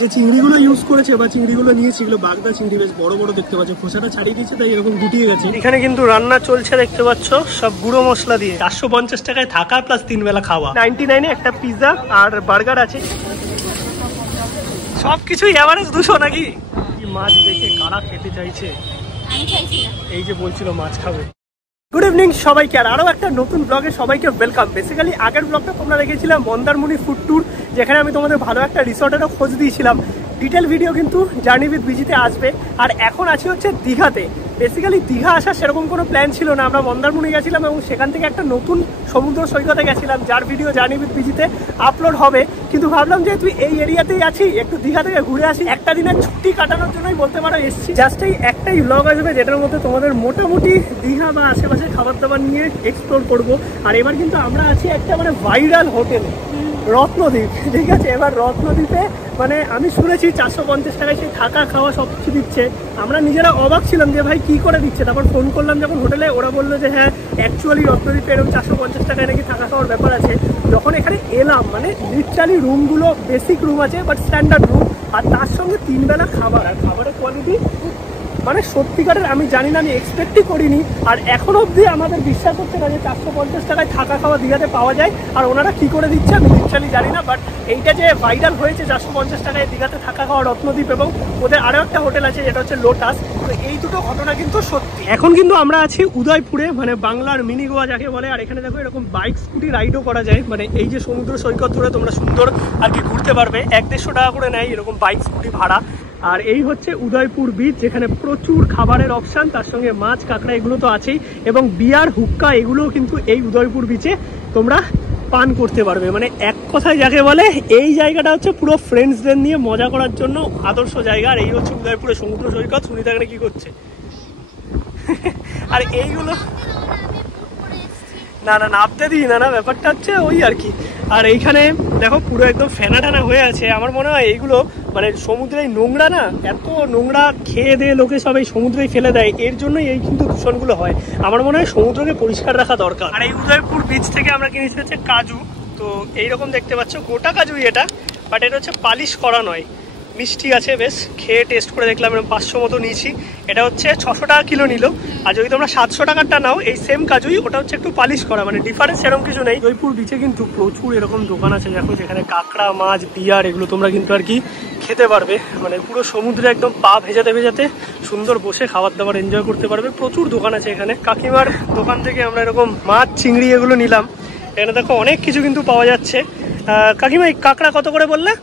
যে চিংড়িগুলো ইউজ করেছে বা চিংড়িগুলো নিয়েছি এগুলো বাগদা চিংড়ি, বেশ বড় বড় দেখতে পাচ্ছ, খোসাটা ছাড়িয়ে দিয়েছে তাই এরকম গুটিয়ে গেছে। এখানে কিন্তু রান্না চলছে দেখতে পাচ্ছ, সব গুঁড়ো মশলা দিয়ে। 450 টাকায় থাকা প্লাস 3 বেলা খাওয়া। 99 একটা পিৎজা আর বার্গার আছে। সবকিছুই এভারেজ 200 নাকি? মাছ দেখে কারা খেতে চাইছে? এই যে বলছিল মাছ খাবে। গুড ইভিনিং সবাইকে, আর আরও একটা নতুন ব্লগে সবাইকে ওয়েলকাম। বেসিক্যালি আগের ব্লগটা তোমরা দেখেছিলাম মন্দারমণি ফুড ট্যুর, যেখানে আমি তোমাদের ভালো একটা রিসর্টেরও খোঁজ দিয়েছিলাম। ডিটেল ভিডিও কিন্তু জার্নি উইথ বিজিতে আসবে। আর এখন আছি হচ্ছে দীঘাতে। বেসিক্যালি দীঘা আসার সেরকম কোনো প্ল্যান ছিল না, আমরা মন্দারমণি গেছিলাম এবং সেখান থেকে একটা নতুন সমুদ্র সৈকতে গেছিলাম, যার ভিডিও জার্নি উইথ বিজিতে আপলোড হবে। কিন্তু ভাবলাম যে তুই এই এরিয়াতেই আছি, একটু দীঘা থেকে ঘুরে আসি, একটা দিনের ছুটি কাটানোর জন্যই বলতে পারো এসেছি। জাস্ট এই একটাই ব্লগ আসবে যেটার মধ্যে তোমাদের মোটামুটি দীঘা বা আশেপাশে খাবার দাবার নিয়ে এক্সপ্লোর করব। আর এবার কিন্তু আমরা আছি একটা মানে ভাইরাল হোটেলে, রত্নদ্বীপ। ঠিক আছে, এবার রত্নদ্বীপে মানে আমি শুনেছি 450 টাকায় সে থাকা খাওয়া সব কিছু দিচ্ছে। আমরা নিজেরা অবাক ছিলাম যে ভাই কি করে দিচ্ছে। তারপর ফোন করলাম যখন হোটেলে, ওরা বললো যে হ্যাঁ অ্যাকচুয়ালি রত্নদ্বীপে এরকম 450 টাকায় নাকি থাকা খাওয়ার ব্যাপার আছে। যখন এখানে এলাম মানে লিটারালি রুমগুলো বেসিক রুম আছে বাট স্ট্যান্ডার্ড রুম, আর তার সঙ্গে 3 বেলা খাবার, আর খাবারের কোয়ালিটি মানে সত্যিকারের আমি জানি না, আমি এক্সপেক্টই করিনি। আর এখন অবধি আমাদের বিশ্বাস হচ্ছে না যে 450 টাকায় থাকা খাওয়া দীঘাতে পাওয়া যায়। আর ওনারা কী করে দিচ্ছে আমি লিটারালি জানি না, বাট এইটা যে ভাইরাল হয়েছে 450 টাকায় দীঘাতে থাকা খাওয়া রত্নদ্বীপ, এবং ওদের আরও একটা হোটেল আছে যেটা হচ্ছে লোটাস, তো এই দুটো ঘটনা কিন্তু সত্যি। এখন কিন্তু আমরা আছি উদয়পুরে, মানে বাংলার মিনি গোয়া যাকে বলে। আর এখানে দেখো এরকম বাইক স্কুটি রাইডও করা যায়, মানে এই যে সমুদ্র সৈকত ধরে তোমরা সুন্দর আর কি ঘুরতে পারবে। 150 টাকা করে নেয় এরকম বাইক স্কুটি ভাড়া। আর এই হচ্ছে উদয়পুর বিচ, যেখানে প্রচুর খাবারের অপশান, তার সঙ্গে মাছ কাঁকড়া এগুলো তো আছেই, এবং বিয়ার হুক্কা এগুলোও কিন্তু এই উদয়পুর বিচে তোমরা পান করতে পারবে। মানে এক কথায় যাকে বলে এই জায়গাটা হচ্ছে পুরো ফ্রেন্ডসদের নিয়ে মজা করার জন্য আদর্শ জায়গা। আর এই হচ্ছে উদয়পুরের সমুদ্র সৈকত। সুনিতা এখানে কি করছে? আর এইগুলো না না নামতে দিই না, ব্যাপারটা হচ্ছে ওই আর কি। আর এইখানে দেখো পুরো একদম ফেনা টানা হয়ে আছে। আমার মনে হয় এইগুলো মানে সমুদ্রেই নোংরা না, এত নোংরা খেয়ে দিয়ে লোকে সব এই সমুদ্রেই ফেলে দেয়, এর জন্যই এই কিন্তু দূষণগুলো হয়। আমার মনে হয় সমুদ্রকে পরিষ্কার রাখা দরকার। আর এই উদয়পুর বিচ থেকে আমরা কিনেছি হচ্ছে কাজু। তো এইরকম দেখতে পাচ্ছ গোটা কাজুই এটা, বাট এটা হচ্ছে পালিশ করা নয়। মিষ্টি আছে বেশ, খেয়ে টেস্ট করে দেখলাম, এরকম 500 মতো নিয়েছি। এটা হচ্ছে 600 টাকা কিলো নিল। আর যদি তোমরা 700 টাকারটা নাও এই সেম কাজুই, ওটা হচ্ছে একটু পালিশ করা, মানে ডিফারেন্স এরকম কিছু নেই। জয়পুর বিচে কিন্তু প্রচুর এরকম দোকান আছে দেখো, যেখানে কাঁকড়া মাছ বিয়ার এগুলো তোমরা কিন্তু আর কি খেতে পারবে। মানে পুরো সমুদ্রে একদম পা ভেজাতে ভেজাতে সুন্দর বসে খাবার দাবার এনজয় করতে পারবে। প্রচুর দোকান আছে এখানে। কাকিমার দোকান থেকে আমরা এরকম মাছ চিংড়ি এগুলো নিলাম। এখানে দেখো অনেক কিছু কিন্তু পাওয়া যাচ্ছে। কাকিমা এই কাঁকড়া কত করে বললে?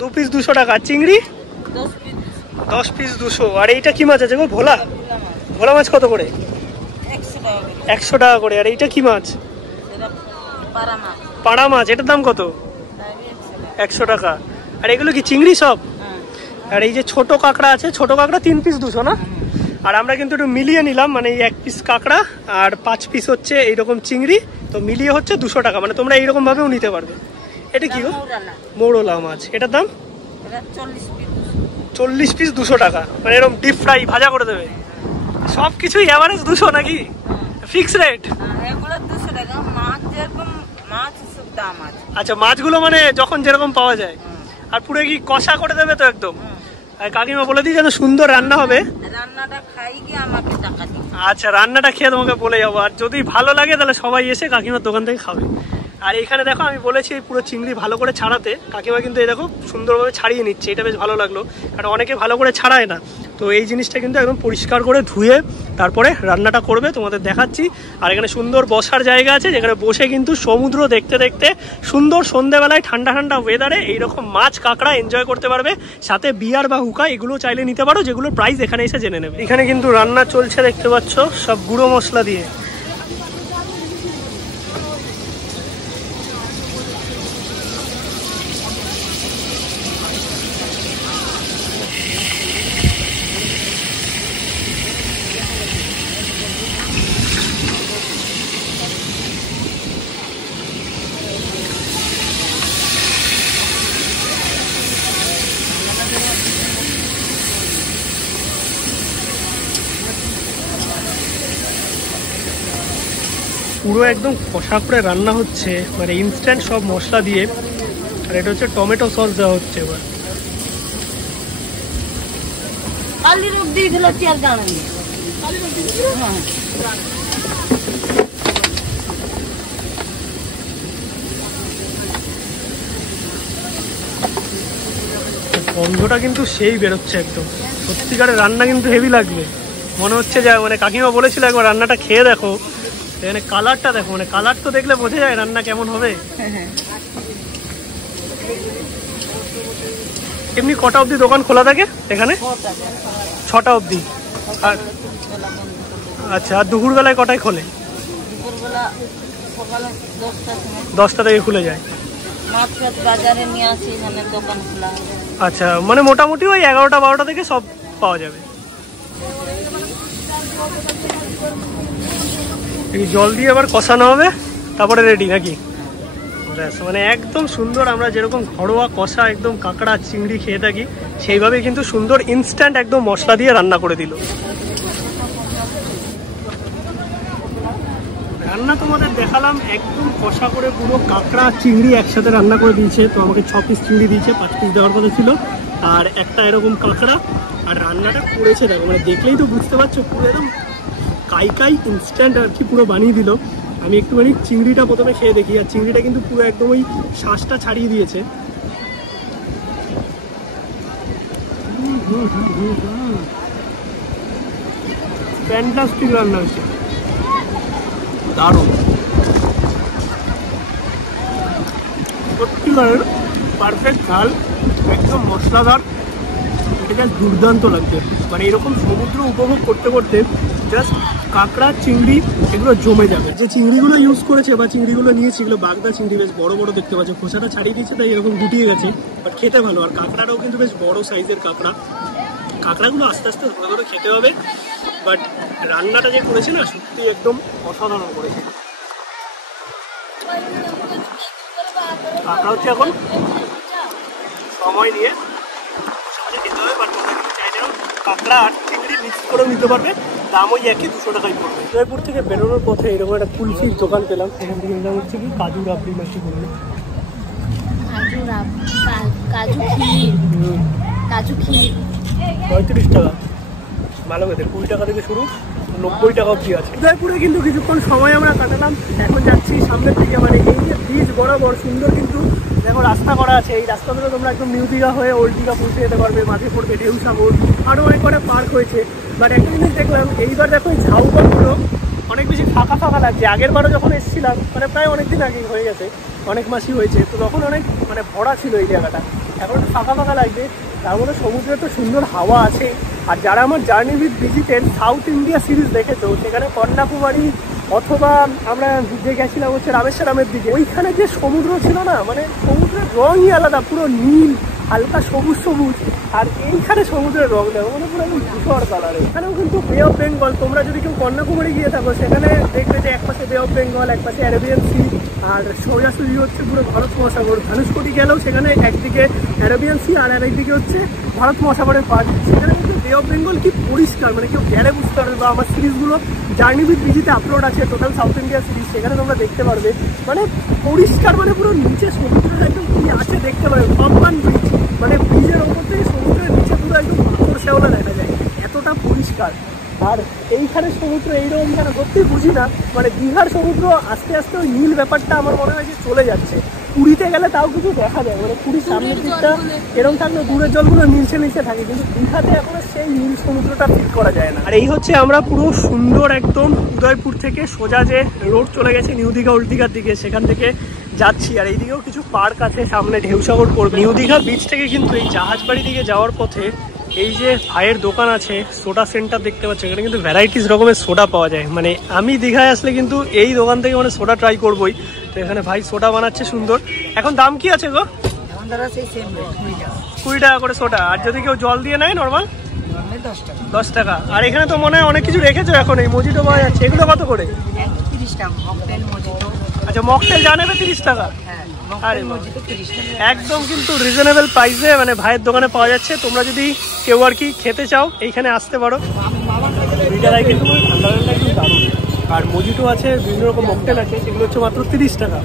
2 পিস 200 টাকা। চিংড়ি 10 পিস 200। আর এইটা কি মাছ আছে গো? ভোলা। ভোলা মাছ কত করে? 100 টাকা করে। আর এইটা কি মাছ? পাড়া মাছ। এটার দাম কত? 100 টাকা। আর এগুলো কি চিংড়ি সব? আর এই যে ছোট কাঁকড়া আছে, ছোট কাঁকড়া 3 পিস 200 না? আর আমরা কিন্তু একটু মিলিয়ে নিলাম, মানে এই 1 পিস কাঁকড়া আর 5 পিস হচ্ছে এইরকম চিংড়ি, তো মিলিয়ে হচ্ছে 200 টাকা। মানে তোমরা এইরকম ভাবেও নিতে পারবে। এটা কি গো? মৌরলা মাছ। এটার দাম 40 পিস 200 টাকা। মানে এরকম ডিপ ফ্রাই ভাজা করে দেবে। সব কিছুই এভারেজ 200 নাকি? Fix rate? আচ্ছা, মাছগুলো মানে যখন যেরকম পাওয়া যায়। আর পুরো কি কষা করে দেবে তো একদম? আর কাকিমা বলে দিই যেন সুন্দর রান্না হবে। আচ্ছা, রান্নাটা খেয়ে তোমাকে বলে যাবো। আর যদি ভালো লাগে তাহলে সবাই এসে কাকিমার দোকান থেকে খাবে। আর এখানে দেখো আমি বলেছি পুরো চিংড়ি ভালো করে ছাড়াতে, কাকিমা কিন্তু এই দেখো সুন্দরভাবে ছাড়িয়ে নিচ্ছে। এটা বেশ ভালো লাগলো, কারণ অনেকে ভালো করে ছাড়ায় না। তো এই জিনিসটা কিন্তু একদম পরিষ্কার করে ধুয়ে তারপরে রান্নাটা করবে, তোমাদের দেখাচ্ছি। আর এখানে সুন্দর বসার জায়গা আছে, যেখানে বসে কিন্তু সমুদ্র দেখতে দেখতে সুন্দর সন্ধ্যেবেলায় ঠান্ডা ঠান্ডা ওয়েদারে এইরকম মাছ কাঁকড়া এনজয় করতে পারবে। সাথে বিয়ার বা হুকা এগুলো চাইলে নিতে পারো, যেগুলোর প্রাইস এখানে এসে জেনে নেবে। এখানে কিন্তু রান্না চলছে দেখতে পাচ্ছ, সব গুঁড়ো মশলা দিয়ে। পুরো একদম কষা করে রান্না হচ্ছে, মানে ইনস্ট্যান্ট সব মশলা দিয়ে। আর এটা হচ্ছে টমেটো সস দেওয়া হচ্ছে এবার। গন্ধটা কিন্তু সেই বেরোচ্ছে একদম, সত্যিকারের রান্না কিন্তু হেভি লাগবে মনে হচ্ছে। যা মানে কাকিমা বলেছিল একবার রান্নাটা খেয়ে দেখো, এখানে কালারটা দেখো, মানে কালার তো দেখলে বোঝা যায় রান্না কেমন হবে। এমনি কটা অবধি দোকান খোলা থাকে এখানে? 6টা অবধি। আর আচ্ছা, আর দুপুরবেলায় কটায় খোলে? 10টা থেকে খুলে যায়। আচ্ছা, মানে মোটামুটি ওই 11টা 12টা থেকে সব পাওয়া যাবে। এই জল দিয়ে আবার কষানো হবে, তারপরে রেডি নাকি? ব্যাস, মানে একদম সুন্দর আমরা যেরকম ঘরোয়া কষা একদম কাঁকড়া চিংড়ি খেয়ে থাকি সেইভাবে কিন্তু সুন্দর ইনস্ট্যান্ট একদম মশলা দিয়ে রান্না করে দিল। রান্না তোমাদের দেখালাম, একদম কষা করে পুরো কাঁকড়া চিংড়ি একসাথে রান্না করে দিয়েছে। তো আমাকে 6 পিস চিংড়ি দিয়েছে, 5 পিস দেওয়ার কথা ছিল, আর একটা এরকম কাঁকড়া। আর রান্নাটা করেছে দেখো, মানে দেখলেই তো বুঝতে পারছো পুরো একদম কাই ইনস্ট্যান্ট আর কি পুরো বানিয়ে দিল। আমি একটুখানি চিংড়িটা প্রথমে খেয়ে দেখি, আর চিংড়িটা কিন্তু পুরো একদম ওই শ্বাসটা ছাড়িয়ে দিয়েছে। ফ্যান্টাস্টিক রান্না হয়েছে, দারুণ, সত্যিকারের পারফেক্ট ঝাল, একদম মশলাদার, এটা দুর্দান্ত লাগছে। মানে এরকম সমুদ্র উপভোগ করতে করতে জাস্ট কাঁকড়া চিংড়ি এগুলো জমে যাবে। যে চিংড়িগুলো ইউজ করেছে বা চিংড়িগুলো নিয়েছে, এগুলো বাগদা চিংড়ি, বেশ বড় বড় দেখতে পাচ্ছে, খোসাটা ছাড়িয়ে দিয়েছে তাই এরকম গুটিয়ে গেছে, বাট খেতে ভালো। আর কাঁকড়াটাও কিন্তু বেশ বড় সাইজের কাঁকড়া। কাঁকড়াগুলো আস্তে আস্তে ধরে ধরে খেতে হবে, বাট রান্নাটা যে করেছে না সত্যি একদম অসাধারণ করেছে। কাঁকড়া হচ্ছে এখন সময় নিয়ে খেতে হবে, বাট তোমরা কিন্তু চাইলেও কাঁকড়া আর চিংড়ি মিক্স করেও নিতে পারবে, দাম ওই একই 200 টাকাই পড়বে। জয়পুর থেকে বেরোনোর পথে এরকম একটা কুলফির দোকান পেলাম, সেখান থেকে নিলাম হচ্ছে কি কাজু রাবড়ি মাসি বললো, কাজু ক্ষীর 35 টাকা, ভালো খেতে, 20 টাকা থেকে শুরু, 90 টাকা অবধি আছে। জয়পুরে কিন্তু কিছুক্ষণ সময় আমরা কাটালাম, এখন যাচ্ছি সামনের দিকে। মানে এই যে ব্রিজ বরাবর সুন্দর কিন্তু দেখো রাস্তা করা আছে, এই রাস্তা ধরে তোমরা একদম নিউ দীঘা হয়ে ওল্ড দীঘা পৌঁছে যেতে পারবে, মাঝে পড়বে ঢেউসাগর, আরও অনেক কটা পার্ক হয়েছে। বাট একটা জিনিস দেখলাম, এইবার দেখো এই ঝাউবনগুলো অনেক বেশি ফাঁকা ফাঁকা লাগছে। আগের বারও যখন এসেছিলাম, মানে প্রায় অনেক দিন আগেই হয়ে গেছে, অনেক মাসই হয়েছে, তো তখন অনেক মানে ভরা ছিল এই জায়গাটা, এখন ফাঁকা ফাঁকা লাগছে। তার মধ্যে সমুদ্রে তো সুন্দর হাওয়া আছে। আর যারা আমার journey with visited south India series দেখেছো, সেখানে কন্যাকুমারী অথবা আমরা যে গেছিলাম হচ্ছে রামেশ্বরমের দিকে, ওইখানে যে সমুদ্র ছিল না, মানে সমুদ্রের রঙই আলাদা, পুরো নীল হালকা সবুজ সবুজ। আর এইখানে সমুদ্রের রং দেখো, মানে পুরো একদম ধূসর কালারে। এখানেও কিন্তু বে অফ বেঙ্গল, তোমরা যদি কেউ কন্যাকুমারী গিয়ে থাকো সেখানে দেখবে যে একপাশে বে অফ বেঙ্গল, একপাশে অ্যারাবিয়ান সি, আর সোজাসুজি হচ্ছে পুরো ভারত মহাসাগর। ধনুষকোটি গেলেও সেখানে একদিকে অ্যারাবিয়ান সি আর একদিকে হচ্ছে ভারত মহাসাগরের পাশ। সেখানে কিন্তু বে অফ বেঙ্গল কি পরিষ্কার, মানে কেউ গেলে বুঝতে পারবে। বা আমার সিরিজগুলো জার্নি উইথ ভিজিতে আপলোড আছে, টোটাল সাউথ ইন্ডিয়া সিরিজ, সেখানে তোমরা দেখতে পারবে। মানে পরিষ্কার, মানে পুরো নিচে সমুদ্রটা একদম কি আছে দেখতে পারবে। কম্পান ব্রিজ, মানে ব্রিজের ওপর থেকে সমুদ্রের নিচে পুরো একদম পাথর শেওলা দেখা যায়, এতটা পরিষ্কার। আর এইখানে সমুদ্র এইরকম যেন সত্যি বুঝি না, মানে দীঘার সমুদ্র আস্তে আস্তে ওই নীল ব্যাপারটা আমার মনে হয় যে চলে যাচ্ছে। পুরীতে গেলে তাও কিছু দেখা যায়, মানে পুরীর সামনের দিকটা এরকম থাকলে দূরের জলগুলো নীলচে নীলচে থাকে, কিন্তু দীঘাতে এখনো সেই নীল সমুদ্রটা ফিল করা যায় না। আর এই হচ্ছে আমরা পুরো সুন্দর একদম উদয়পুর থেকে সোজা যে রোড চলে গেছে নিউ দীঘা ওল্ড দীঘার দিকে, সেখান থেকে যাচ্ছি। আর এইদিকেও কিছু পার্ক আছে, সামনে ঢেউসাগর পড়বে। নিউ দীঘা বিচ থেকে কিন্তু এই জাহাজবাড়ি দিকে যাওয়ার পথে এই যে ভাইয়ের দোকান আছে, সোডা সেন্টার দেখতে পাচ্ছ, এখানে কিন্তু ভ্যারাইটিস রকমের সোডা পাওয়া যায়। মানে আমি দীঘায় আসলে কিন্তু এই দোকান থেকে মানে সোডা ট্রাই করবোই। তো এখানে ভাই সোডা বানাচ্ছে সুন্দর। এখন দাম কি আছে গো? 20 টাকা করে সোডা। আর যদি কেউ জল দিয়ে নেয় নর্মাল 10 টাকা। আর এখানে তো মনে হয় অনেক কিছু রেখেছো, এখন এই মজিটো পাওয়া যাচ্ছে, এগুলো কত করে? 30 টাকা মকটেল মজিটো। আচ্ছা, মকটেল জানেবে 30 টাকা। আরে একদম কিন্তু রিজনেবল প্রাইসে মানে ভাইয়ের দোকানে পাওয়া যাচ্ছে। তোমরা যদি কেউ আর কি খেতে চাও এইখানে আসতে পারো। দুইটাই কিন্তু ঠান্ডা ঠান্ডা একদম দারুণ। আর মজিটো আছে, বিভিন্ন রকম মকটেল আছে, সেগুলো হচ্ছে মাত্র 30 টাকা।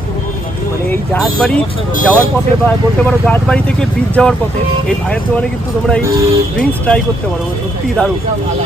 মানে এই জাহাজবাড়ি যাওয়ার পথে বা বলতে পারো জাহাজবাড়ি থেকে বিচ যাওয়ার পথে এই ভাইয়ের দোকানে কিন্তু তোমরা এই ড্রিঙ্কস ট্রাই করতে পারো, সত্যি দারুণ।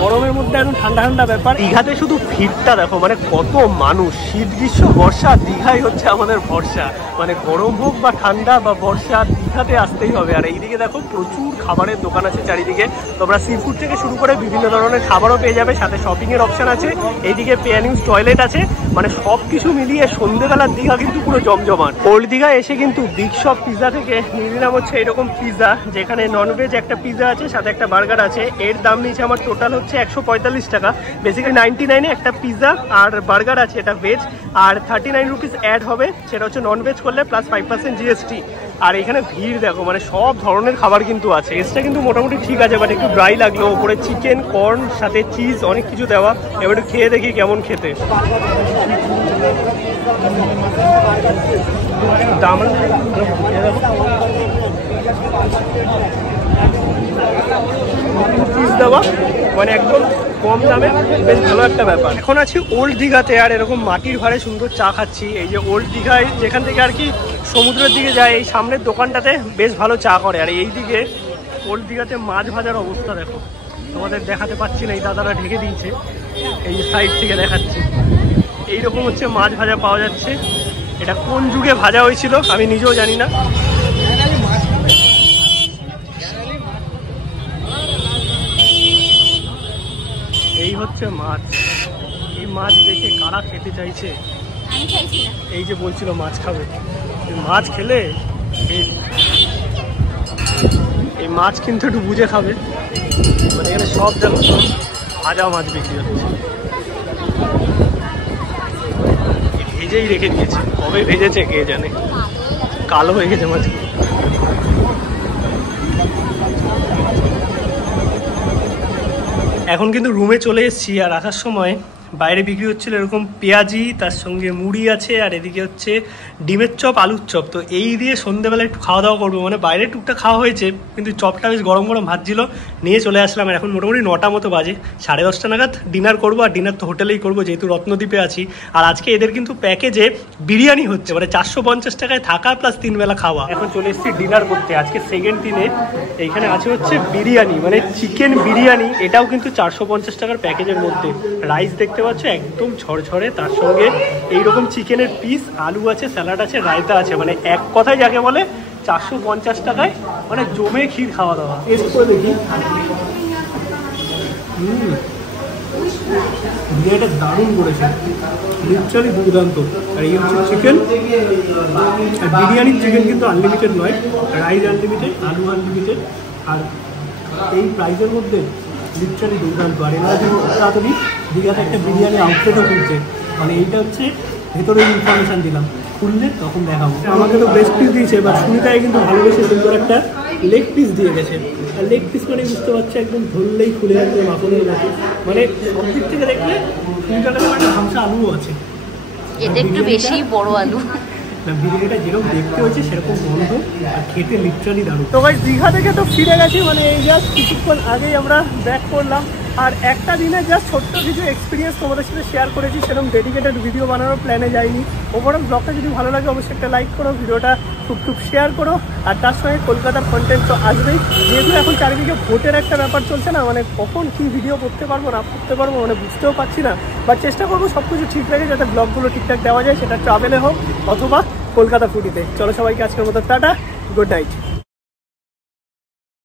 গরমের মধ্যে একদম ঠান্ডা ঠান্ডা ব্যাপার। দীঘাতে শুধু ভিড়টা দেখো, মানে কত মানুষ। শীত গ্রীষ্ম বর্ষা দীঘাই হচ্ছে আমাদের ভরসা, মানে গরম হোক বা ঠান্ডা বা বর্ষা দীঘাতে আসতেই হবে। আর এইদিকে দেখো প্রচুর খাবারের দোকান আছে চারিদিকে, তোমরা সি ফুড থেকে শুরু করে বিভিন্ন ধরনের খাবারও পেয়ে যাবে, সাথে শপিং এর অপশন আছে। এইদিকে পেয়ার ইউজ টয়লেট আছে, মানে সব কিছু মিলিয়ে সন্ধ্যেবেলার দীঘা কিন্তু পুরো জমজমাট। ওল্ড দীঘা এসে কিন্তু বিগ শপ পিৎজা থেকে নিয়ে নিলাম হচ্ছে এরকম পিৎজা, যেখানে ননভেজ একটা পিৎজা আছে, সাথে একটা বার্গার আছে। এর দাম নিয়েছে আমার টোটাল হচ্ছে 145 টাকা। বেসিক্যালি 99-এ একটা পিৎজা আর বার্গার আছে, এটা ভেজ, আর 39 রুপিস অ্যাড হবে, সেটা হচ্ছে ননভেজ করলে প্লাস 5% জিএসটি। আর এখানে ভিড় দেখো, মানে সব ধরনের খাবার কিন্তু আছে। টেস্টটা কিন্তু মোটামুটি ঠিক আছে, বাট একটু ড্রাই লাগলো। ওপরে চিকেন, কর্ন, সাথে চিজ, অনেক কিছু দেওয়া। এবার একটু খেয়ে দেখি কেমন খেতে। দাম পিস দেওয়া, মানে একদম কম দামে, বেশ ভালো একটা ব্যাপার। এখন আছি ওল্ড দীঘাতে, আর এরকম মাটির ভাড়ে সুন্দর চা খাচ্ছি। এই যে ওল্ড দীঘায় যেখান থেকে আর কি সমুদ্রের দিকে যায়, এই সামনের দোকানটাতে বেশ ভালো চা করে। আর এই দিকে ওল্ড দীঘাতে মাছ ভাজার অবস্থা দেখো, তোমাদের দেখাতে পাচ্ছি না, এই দাদারা ঢেকে দিয়েছে। এই যে সাইড থেকে দেখাচ্ছি, এইরকম হচ্ছে মাছ ভাজা পাওয়া যাচ্ছে। এটা কোন যুগে ভাজা হয়েছিল আমি নিজেও জানি না। এই হচ্ছে মাছ। এই মাছ দেখে কারা খেতে চাইছে? এই যে বলছিল মাছ খাবে, মাছ খেলে এই মাছ কিন্তু একটু বুঝে খাবে। মানে এখানে সব যেন ভাজা মাছ বিক্রি হচ্ছে, ভেজেই রেখে দিয়েছে। কবে ভেজেছে কে জানে, কালো হয়ে গেছে মাছ। এখন কিন্তু রুমে চলে এসেছি, আর আসার সময় বাইরে বিক্রি হচ্ছিল এরকম পেঁয়াজি, তার সঙ্গে মুড়ি আছে, আর এদিকে হচ্ছে ডিমের চপ, আলুর চপ। তো এই দিয়ে সন্ধ্যেবেলা একটু খাওয়া দাওয়া করবো। মানে বাইরে টুকটা খাওয়া হয়েছে, কিন্তু চপটা বেশ গরম গরম ভাজছিল, নিয়ে চলে আসলাম। আর এখন মোটামুটি 9টা মতো বাজে, 10:30 নাগাদ ডিনার করবো। আর ডিনার তো হোটেলেই করবো, যেহেতু রত্নদ্বীপে আছি। আর আজকে এদের কিন্তু প্যাকেজে বিরিয়ানি হচ্ছে, মানে 450 টাকায় থাকা প্লাস 3 বেলা খাওয়া। এখন চলে এসেছি ডিনার করতে। আজকে সেকেন্ড দিনে এইখানে আছে হচ্ছে বিরিয়ানি, মানে চিকেন বিরিয়ানি। এটাও কিন্তু 450 টাকার প্যাকেজের মধ্যে। রাইস দেখতে পাচ্ছ একদম ঝরঝরে, তার সঙ্গে এইরকম চিকেনের পিস, আলু আছে, স্যালাড আছে, রায়তা আছে। মানে এক কথায় যাকে বলে 450 টাকায় মানে জমে ক্ষীর খাওয়া দাওয়া। টেস্ট করে দেখি। বিরিয়ানিটা দারুণ করেছে, লিটারালি দুর্দান্ত। আর এই হচ্ছে চিকেন। বিরিয়ানির চিকেন কিন্তু আনলিমিটেড নয়, রাইস আনলিমিটেড, আলু আনলিমিটেড। আর এই প্রাইসের মধ্যে লিটারালি দুর্দান্ত। আর এরা কিন্তু তাড়াতাড়ি দীঘাতে একটা বিরিয়ানি আউটলেটও খুলছে। মানে এইটা হচ্ছে ভেতরে ইনফরমেশান দিলাম, খুললে তখন দেখাবো। আমাকে তো বেস্ট পিস দিয়েছে, বা সুনিতায় কিন্তু ভালোবেসে সুন্দর একটা লেগ পিস দিয়ে গেছে। আর লেগ পিস মানে বুঝতে পারছে একদম ধরলেই খুলে আসবে মাখনের মতো। মানে সব দিক থেকে দেখলে সুনিতার কাছে একটা ঝামসা আলুও আছে, এটা একটু বেশি বড় আলু। বিরিয়ানিটা যেরকম দেখতে হচ্ছে সেরকম গন্ধ, আর খেতে লিটারালি দারুণ। তো ভাই দীঘা থেকে তো ফিরে গেছি, মানে এই জাস্ট কিছুক্ষণ আগেই আমরা ব্যাক করলাম। আর একটা দিনে জাস্ট ছোট্ট কিছু এক্সপিরিয়েন্স তোমাদের সাথে শেয়ার করেছি, সেরকম ডেডিকেটেড ভিডিও বানানোর প্ল্যানে যাইনি। ওভারঅল ব্লগটা যদি ভালো লাগে অবশ্যই একটা লাইক করো, ভিডিওটা খুব শেয়ার করো। আর তার সঙ্গে কলকাতার কন্টেন্ট তো আসবেই, যেহেতু এখন চারিদিকে ভোটের একটা ব্যাপার চলছে না, মানে কখন কী ভিডিও করতে পারবো না করতে পারবো মানে বুঝতেও পারছি না। বাট চেষ্টা করবো সব কিছু ঠিক রাখে, যাতে ব্লগগুলো ঠিকঠাক দেওয়া যায়, সেটা ট্রাভেলে হোক অথবা কলকাতা ফুডিতে। চলো সবাইকে আজকের মতো টাটা, গুড নাইট।